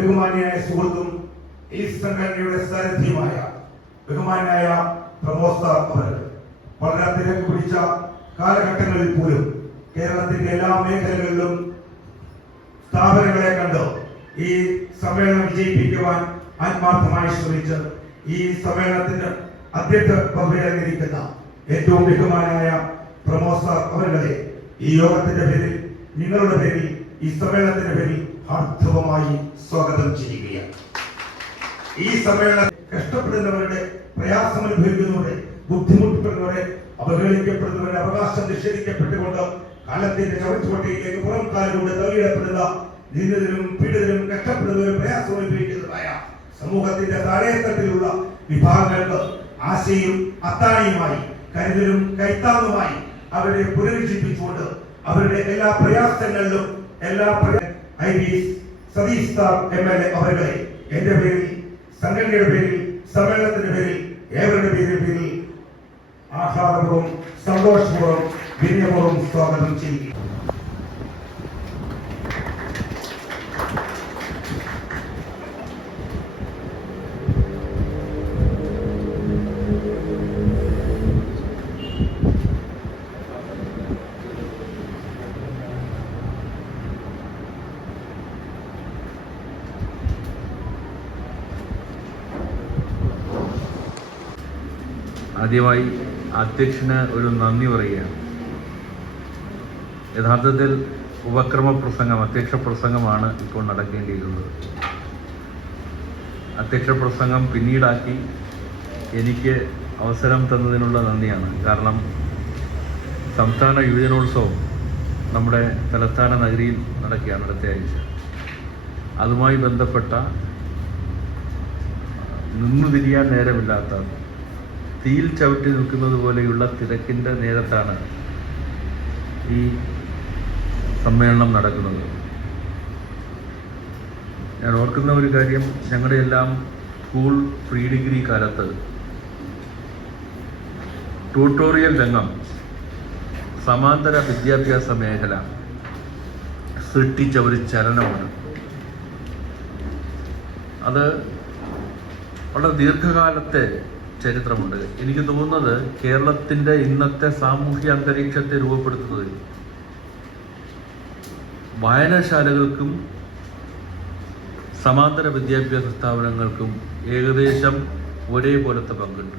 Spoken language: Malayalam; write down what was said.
ബഹുമാനിയായ സുഹൃത്തും ഈ സംഘടനയുടെ സാരഥിയുമായ ബഹുമാനായ പ്രമോദ് സാർ അവർ വളരെ തിരക്ക് പിടിച്ച കാലഘട്ടങ്ങളിൽ പോലും കേരളത്തിന്റെ എല്ലാ മേഖലകളിലും സ്ഥാപനങ്ങളെ കണ്ട് ഈ സമ്മേളനം വിജയിപ്പിക്കുവാൻ ആത്മാർത്ഥമായി ശ്രമിച്ച് ഈ സമ്മേളനത്തിന് അധ്യക്ഷ പദവിയിലിരിക്കുന്ന ഏറ്റവും ബഹുമാനായ പ്രമോദ് സാർ അവരുടെ ഈ യോഗത്തിന്റെ പേരിൽ നിങ്ങളുടെ പേരിൽ ഈ സമ്മേളനത്തിന്റെ പേരിൽ ഹാർദവമായി സ്വാഗതം ചെയ്യുകയാണ്. ഈ സമ്മേളനം കഷ്ടപ്പെടുന്നവരുടെ, പ്രയാസം അനുഭവിക്കുന്നവരുടെ, ബുദ്ധിമുട്ടുന്നവരെ, അവഹേളിക്കപ്പെടുന്നവരുടെ അവകാശം നിഷേധിക്കപ്പെട്ടുകൊണ്ട് കാലത്തിന്റെ ചവിട്ടുകൊട്ടയിലേക്ക് പുറം കാലിലൂടെ തള്ളിയിടപ്പെടുന്ന നിന്ദിതരും പീഡിതരും കഷ്ടപ്പെടുന്നവരും പ്രയാസം അനുഭവിക്കുന്നതായ സമൂഹത്തിന്റെ താഴെത്തട്ടിലുള്ള വിഭാഗങ്ങൾക്ക് ആശയും അത്താണിയുമായി കരുതലും കൈത്താങ്ങുമായി അവരെ പുനരുജ്ജീവിപ്പിച്ചുകൊണ്ട് അവരുടെ എല്ലാ പ്രയാസങ്ങളിലും സതീഷ് സാർ MLA അവരെ എന്റെ പേരിൽ, സംഘടനയുടെ പേരിൽ, സമ്മേളനത്തിന്റെ പേരിൽ, ഏവരുടെ പേരിൽ ആഹ്ലാദപൂർവ്വം സന്തോഷപൂർവ്വം വിനയപൂർവ്വം സ്വാഗതം ചെയ്യുക. ആദ്യമായി അധ്യക്ഷന് ഒരു നന്ദി പറയുകയാണ്. യഥാർത്ഥത്തിൽ അധ്യക്ഷ പ്രസംഗമാണ് ഇപ്പോൾ നടക്കേണ്ടിയിരുന്നത്. അധ്യക്ഷ പ്രസംഗം പിന്നീടാക്കി എനിക്ക് അവസരം തന്നതിനുള്ള നന്ദിയാണ്. കാരണം സംസ്ഥാന യുവജനോത്സവം നമ്മുടെ തലസ്ഥാന നഗരിയിൽ നടക്കുകയാണ് അടുത്ത ആഴ്ച. അതുമായി ബന്ധപ്പെട്ട നിന്നു തിരിയാൻ നേരമില്ലാത്ത, തീയിൽ ചവിട്ടി നിൽക്കുന്നത് പോലെയുള്ള തിരക്കിൻ്റെ നേരത്താണ് ഈ സമ്മേളനം നടക്കുന്നത്. ഞാൻ ഓർക്കുന്ന ഒരു കാര്യം, ഞങ്ങളുടെ എല്ലാം സ്കൂൾ പ്രീ ഡിഗ്രി കാലത്ത് ട്യൂട്ടോറിയൽ രംഗം, സമാന്തര വിദ്യാഭ്യാസ മേഖല സൃഷ്ടിച്ച ഒരു ചലനമുണ്ട്. അത് വളരെ ദീർഘകാലത്തെ ചരിത്രമുണ്ട്. എനിക്ക് തോന്നുന്നത് കേരളത്തിൻ്റെ ഇന്നത്തെ സാമൂഹ്യ അന്തരീക്ഷത്തെ രൂപപ്പെടുത്തുന്നതിൽ വായനശാലകൾക്കും സമാന്തര വിദ്യാഭ്യാസ സ്ഥാപനങ്ങൾക്കും ഏകദേശം ഒരേപോലത്തെ പങ്കുണ്ട്.